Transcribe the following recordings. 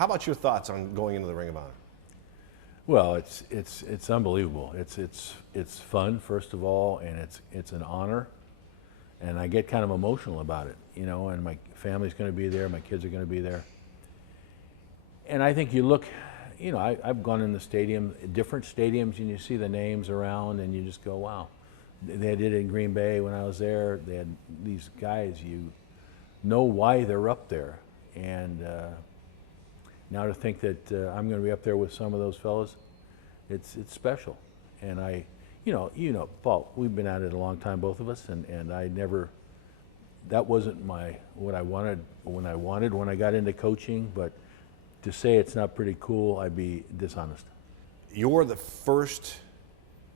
How about your thoughts on going into the Ring of Honor? Well, it's unbelievable. It's fun, first of all, and it's an honor, and I get kind of emotional about it, you know. And my family's going to be there, my kids are going to be there, and I think you look, you know, I've gone in the stadium, different stadiums, and you see the names around, and you just go, wow. They did it in Green Bay when I was there. They had these guys, you know why they're up there, and now to think that I'm going to be up there with some of those fellas, it's special. And you know, Paul, we've been at it a long time, both of us, and I never, that wasn't what I wanted when I got into coaching, but to say it's not pretty cool, I'd be dishonest. You're the first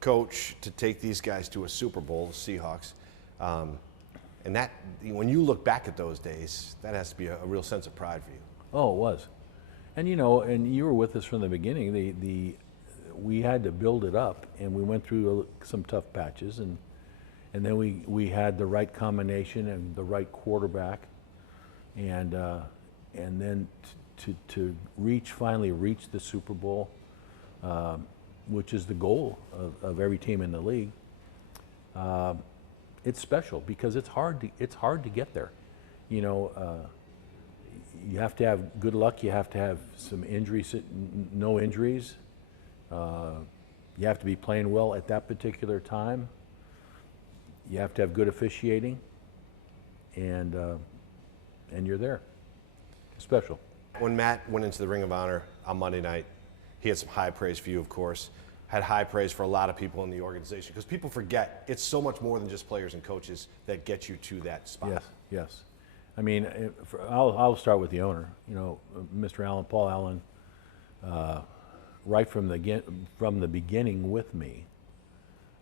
coach to take these guys to a Super Bowl, the Seahawks. And that, when you look back at those days, that has to be a real sense of pride for you. Oh, it was. And you know, and you were with us from the beginning. We had to build it up, and we went through some tough patches, and then we had the right combination and the right quarterback, and then to finally reach the Super Bowl, which is the goal of every team in the league. It's special because it's hard to get there. You know, you have to have good luck. You have to have some injuries, no injuries. You have to be playing well at that particular time. You have to have good officiating, and you're there. It's special. When Matt went into the Ring of Honor on Monday night, he had some high praise for you, of course. Had high praise for a lot of people in the organization, because people forget it's so much more than just players and coaches that get you to that spot. Yes, yes. I mean, I'll start with the owner. You know, Mr. Allen, Paul Allen, right from the beginning with me.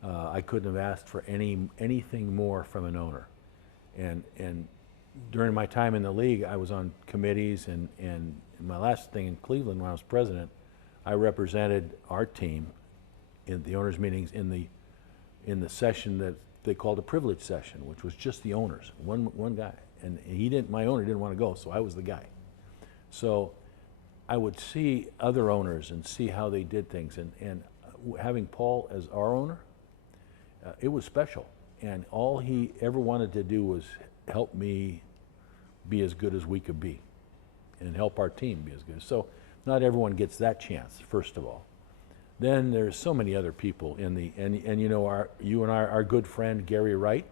I couldn't have asked for anything more from an owner. And during my time in the league, I was on committees, and my last thing in Cleveland when I was president, I represented our team in the owners' meetings in the session that they called a privilege session, which was just the owners, one guy, and my owner didn't want to go, so I was the guy. So I would see other owners and see how they did things, and having Paul as our owner, it was special, and all he ever wanted to do was help me be as good as we could be, and help our team be as good. So not everyone gets that chance, first of all. Then there's so many other people and you know, you and our good friend Gary Wright,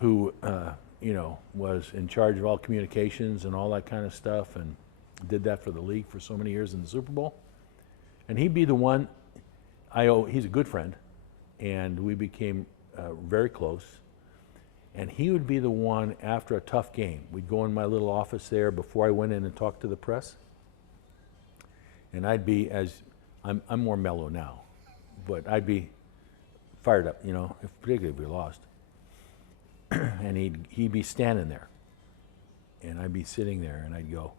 who you know, was in charge of all communications and all that kind of stuff, and did that for the league for so many years in the Super Bowl. And he'd be the one, he's a good friend, and we became very close. And he would be the one after a tough game. We'd go in my little office there before I went in and talked to the press. And I'd be, I'm more mellow now, but I'd be fired up, you know, particularly if we lost. And he'd be standing there, and I'd be sitting there, and I'd go,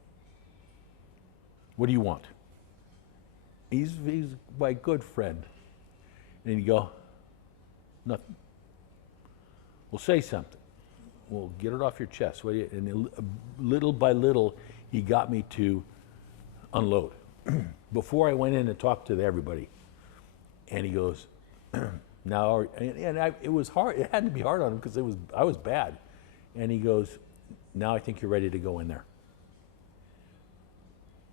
"What do you want?" He's my good friend. And he'd go, "Nothing." "Well, say something." "Well, get it off your chest." And little by little, he got me to unload. Before I went in and talked to everybody, and he goes, "Now," it was hard. It had to be hard on him because I was bad. And he goes, "Now I think you're ready to go in there."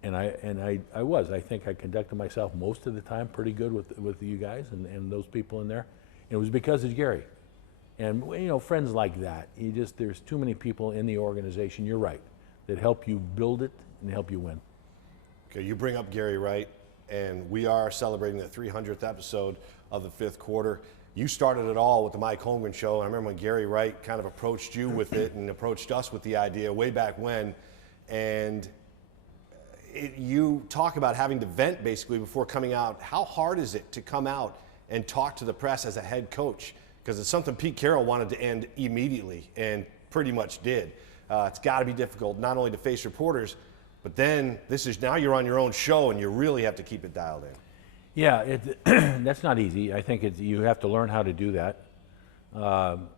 And I was. I think I conducted myself most of the time pretty good with you guys and those people in there. And it was because of Gary. And you know, friends like that, there's too many people in the organization, you're right, that help you build it and help you win. Okay, you bring up Gary Wright, and we are celebrating the 300th episode of the fifth quarter. You started it all with the Mike Holmgren Show. I remember when Gary Wright kind of approached you with it and approached us with the idea way back when. And you talk about having to vent basically before coming out. How hard is it to come out and talk to the press as a head coach? Because it's something Pete Carroll wanted to end immediately and pretty much did. It's got to be difficult not only to face reporters, but then now you're on your own show and you really have to keep it dialed in. Yeah, that's not easy. I think you have to learn how to do that.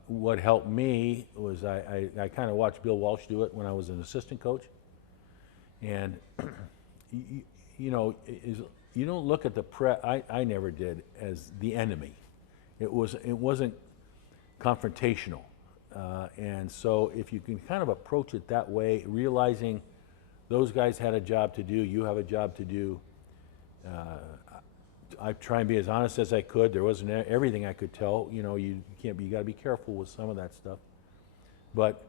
What helped me was I kind of watched Bill Walsh do it when I was an assistant coach. And you know, you don't look at the press. I never did, as the enemy. It wasn't confrontational, and so if you can kind of approach it that way, realizing those guys had a job to do, you have a job to do. I try and be as honest as I could. There wasn't everything I could tell. You know, you can't. You got to be careful with some of that stuff, but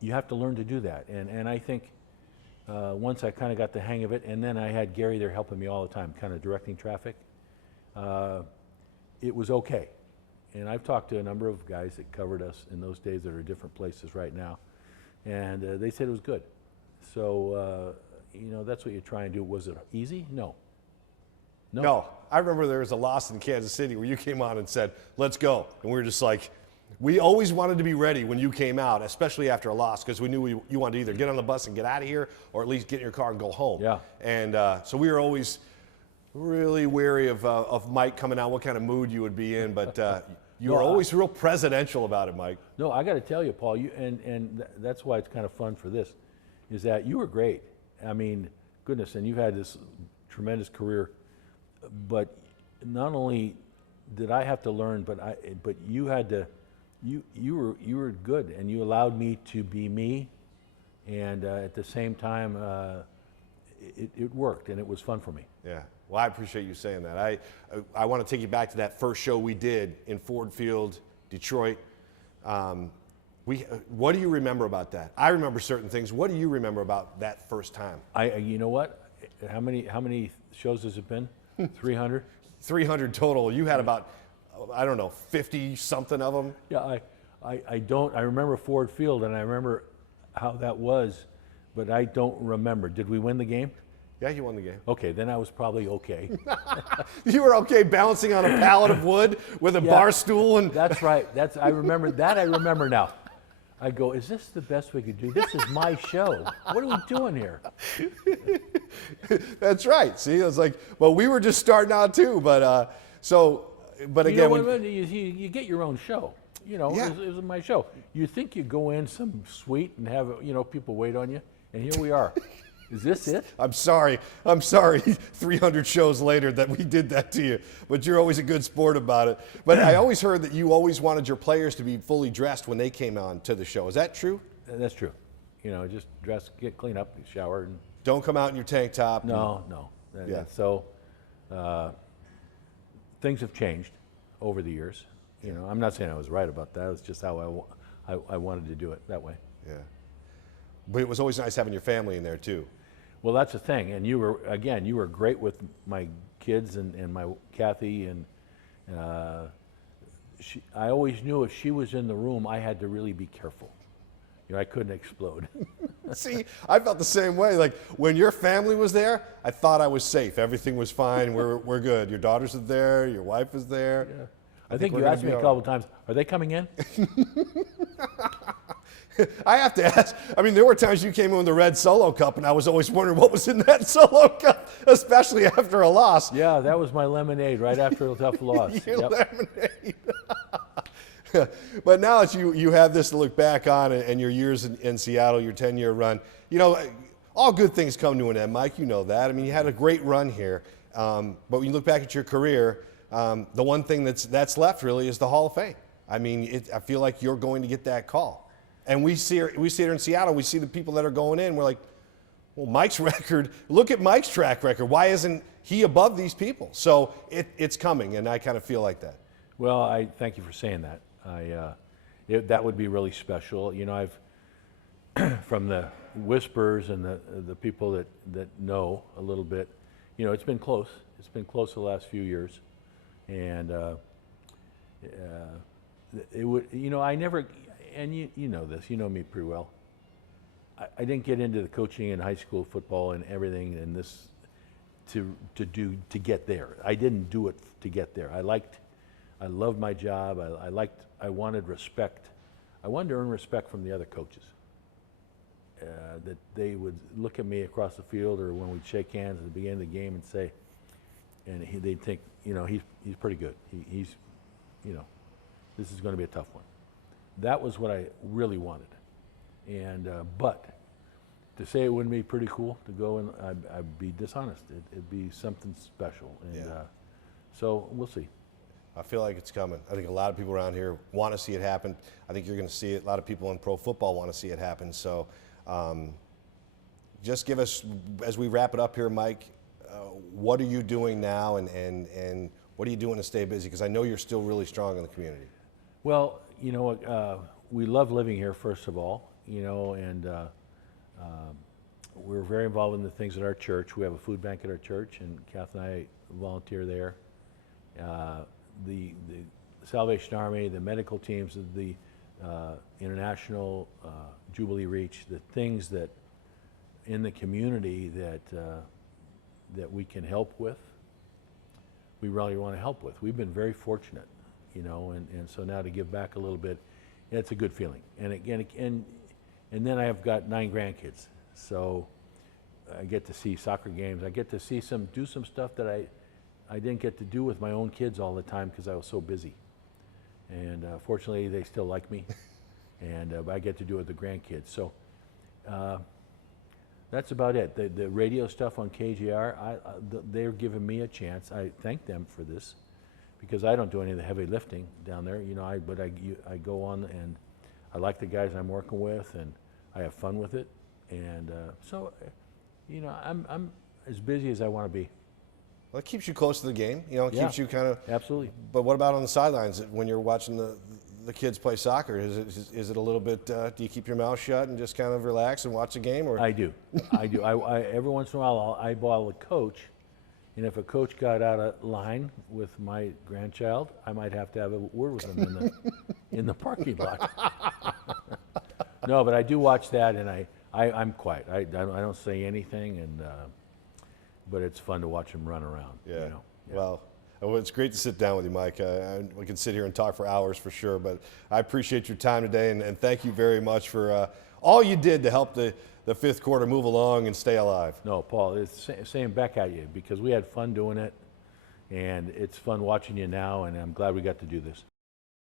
you have to learn to do that. And I think once I kind of got the hang of it, and then I had Gary there helping me all the time, kind of directing traffic. It was okay. And I've talked to a number of guys that covered us in those days that are different places right now, and they said it was good. So, you know, that's what you try and do. Was it easy? No. No. I remember there was a loss in Kansas City where you came on and said, let's go. And we were just like, we always wanted to be ready when you came out, especially after a loss, because we knew you wanted to either get on the bus and get out of here or at least get in your car and go home. Yeah. And so we were always really wary of Mike coming out, what kind of mood you would be in. But you were always real presidential about it, Mike. No, I got to tell you, Paul, that's why it's kind of fun for this, is that you were great. I mean, goodness, and you've had this tremendous career. But not only did I have to learn, but you had to. You were good, and you allowed me to be me, and at the same time, it worked, and it was fun for me. Yeah. Well, I appreciate you saying that. I want to take you back to that first show we did in Ford Field, Detroit. What do you remember about that? I remember certain things. What do you remember about that first time? You know what? How many shows has it been? 300. 300 total. You had about, I don't know, 50 something of them. Yeah, I don't. I remember Ford Field, and I remember how that was, but I don't remember. Did we win the game? Yeah, you won the game. Okay, then I was probably okay. You were okay balancing on a pallet of wood with a bar stool, and that's right. I remember that. I remember now. I go, is this the best we could do? This is my show. What are we doing here? That's right. See, I was like, well, we were just starting out too, but again, you get your own show. You know, Yeah. it was my show. You think you go in some suite and have people wait on you, and here we are. Is this it? I'm sorry. 300 shows later that we did that to you, but you're always a good sport about it. But I always heard that you always wanted your players to be fully dressed when they came on to the show. Is that true? That's true. You know, just dress, get clean up, shower, and Don't come out in your tank top. no. Yeah. So things have changed over the years. You know, I'm not saying I was right about that. It's just how I wanted to do it that way. Yeah. But it was always nice having your family in there too. Well, that's the thing, and you were great with my kids and my Kathy, and I always knew if she was in the room, I had to really be careful. You know, I couldn't explode. See, I felt the same way. Like when your family was there, I thought I was safe. Everything was fine. We're good. Your daughters are there. Your wife is there. Yeah. I think you asked me a couple of times, are they coming in? I have to ask. I mean, there were times you came in with the red Solo cup, and I was always wondering what was in that Solo cup, especially after a loss. Yeah, that was my lemonade right after a tough loss. Your lemonade. But now that you have this to look back on, and your years in Seattle, your 10-year run, you know, all good things come to an end, Mike. You know that. I mean, you had a great run here. But when you look back at your career, the one thing that's left really is the Hall of Fame. I mean, I feel like you're going to get that call. And we see it here in Seattle. We see the people that are going in. We're like, well, Mike's record, look at Mike's track record. Why isn't he above these people? So it's coming, and I kind of feel like that. Well, I thank you for saying that. That would be really special. You know, I've from the whispers and the people that know a little bit, you know, it's been close. It's been close the last few years, and it would. You know, I never. And you know this, you know me pretty well. I didn't get into the coaching in high school football and everything and this to get there. I didn't do it to get there. I loved my job. I wanted respect. I wanted to earn respect from the other coaches. That they would look at me across the field or when we'd shake hands at the beginning of the game and say, and they'd think, you know, he's pretty good. He's, you know, this is going to be a tough one. That was what I really wanted, and but to say it wouldn't be pretty cool to go, and I'd be dishonest. It'd be something special, and Yeah. so we'll see. I feel like it's coming. I think a lot of people around here want to see it happen. I think you're going to see it. A lot of people in pro football want to see it happen. So just give us, as we wrap it up here, Mike, what are you doing now, and what are you doing to stay busy? Because I know you're still really strong in the community. Well, you know, we love living here, first of all, you know, and we're very involved in the things at our church. We have a food bank at our church, and Kath and I volunteer there. The Salvation Army, the medical teams, the International Jubilee Reach, the things that in the community that we can help with, we really want to help with. We've been very fortunate, you know, and so now to give back a little bit, it's a good feeling. And again, and then I have got 9 grandkids, so I get to see soccer games. I get to see do some stuff that I didn't get to do with my own kids all the time because I was so busy. And fortunately, they still like me, and I get to do it with the grandkids. So that's about it. The radio stuff on KJR, they're giving me a chance. I thank them for this because I don't do any of the heavy lifting down there. You know, I go on, and I like the guys I'm working with, and I have fun with it. And so, you know, I'm as busy as I want to be. Well, it keeps you close to the game. You know, it keeps you kind of. Absolutely. But what about on the sidelines when you're watching the kids play soccer? Is it a little bit? Do you keep your mouth shut and just kind of relax and watch the game? Or I do. I do. I every once in a while I'll eyeball a coach, and if a coach got out of line with my grandchild, I might have to have a word with him in the parking lot. No, but I do watch that, and I'm quiet. I don't say anything, and but it's fun to watch him run around. Yeah. You know? Well, it's great to sit down with you, Mike. We can sit here and talk for hours for sure, but I appreciate your time today, and thank you very much for all you did to help the fifth quarter move along and stay alive. No, Paul, it's saying back at you because we had fun doing it, and it's fun watching you now, and I'm glad we got to do this.